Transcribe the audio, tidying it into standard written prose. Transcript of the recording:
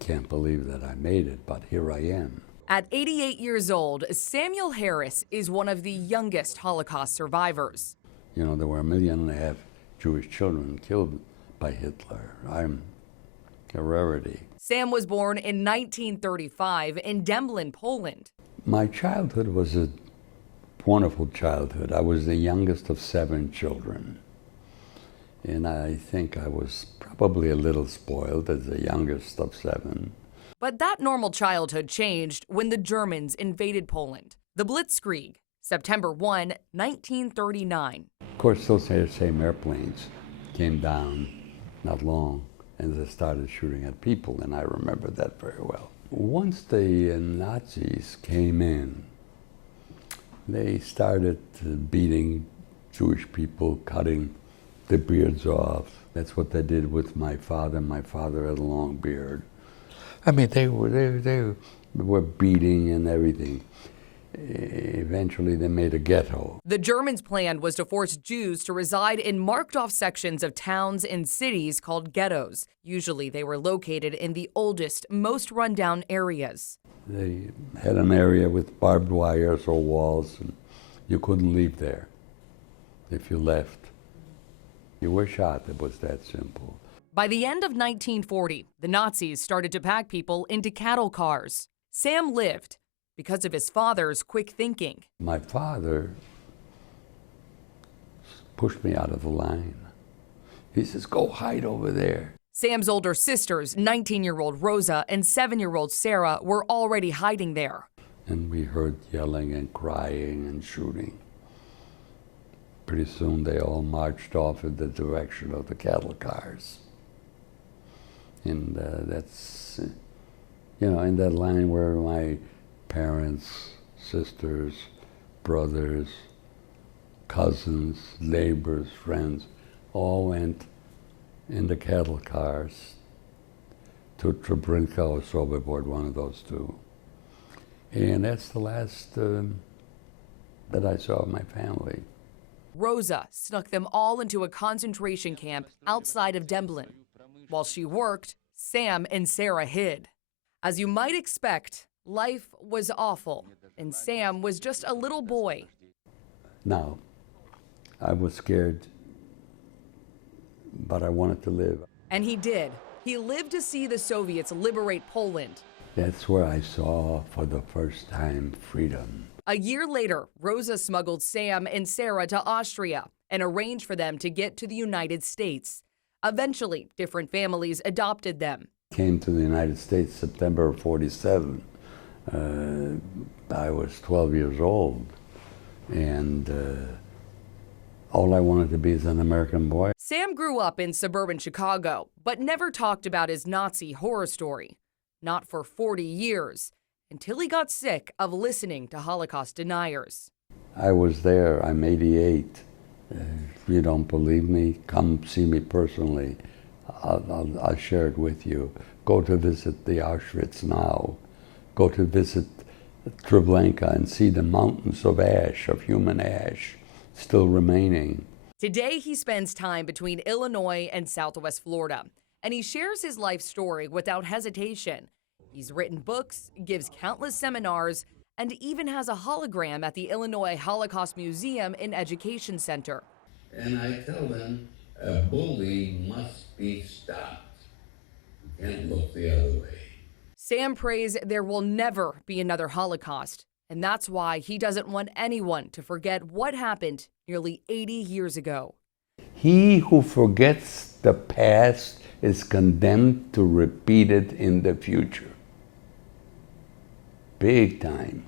can't believe that I made it, but here I am. At 88 years old, Samuel Harris is one of the youngest Holocaust survivors. You know, there were 1.5 million Jewish children killed by Hitler. I'm a rarity. Sam was born in 1935 in Demblin, Poland. My childhood was a wonderful childhood. I was the youngest of 7 children. And I think I was probably a little spoiled as the youngest of 7. But that normal childhood changed when the Germans invaded Poland. The Blitzkrieg, September 1, 1939. Of course, those same airplanes came down not long, and they started shooting at people, and I remember that very well. Once the Nazis came in, they started beating Jewish people, cutting the beards off. That's what they did with my father. My father had a long beard. I mean, they were beating and everything. Eventually, they made a ghetto. The Germans' plan was to force Jews to reside in marked-off sections of towns and cities called ghettos. Usually, they were located in the oldest, most run-down areas. They had an area with barbed wires or walls, and you couldn't leave there. If you left, you were shot. It was that simple. By the end of 1940, the Nazis started to pack people into cattle cars. Sam lived because of his father's quick thinking. My father pushed me out of the line. He says, "Go hide over there." Sam's older sisters, 19-year-old Rosa and 7-year-old Sarah, were already hiding there. And we heard yelling and crying and shooting. Pretty soon they all marched off in the direction of the cattle cars. And that's, you know, in that line were my parents, sisters, brothers, cousins, neighbors, friends, all went in the cattle cars to Treblinka or Sobibor, one of those two. And that's the last that I saw of my family. Rosa snuck them all into a concentration camp outside of Demblin. While she worked, Sam and Sarah hid. As you might expect, life was awful, and Sam was just a little boy. Now, I was scared, but I wanted to live. And he did. He lived to see the Soviets liberate Poland. That's where I saw, for the first time, freedom. A year later, Rosa smuggled Sam and Sarah to Austria and arranged for them to get to the United States. Eventually, different families adopted them. Came to the United States September of '47. I was 12 years old, and all I wanted to be is an American boy. Sam grew up in suburban Chicago, but never talked about his Nazi horror story. Not for 40 years, until he got sick of listening to Holocaust deniers. I was there. I'm 88. If you don't believe me, come see me personally. I'll share it with you. Go to visit the Auschwitz now. Go to visit Treblinka and see the mountains of ash, of human ash, still remaining. Today, he spends time between Illinois and Southwest Florida, and he shares his life story without hesitation. He's written books, gives countless seminars, and even has a hologram at the Illinois Holocaust Museum and Education Center. And I tell them, bullying must be stopped. You can't look the other way. Sam prays there will never be another Holocaust, and that's why he doesn't want anyone to forget what happened nearly 80 years ago. He who forgets the past is condemned to repeat it in the future. Big time.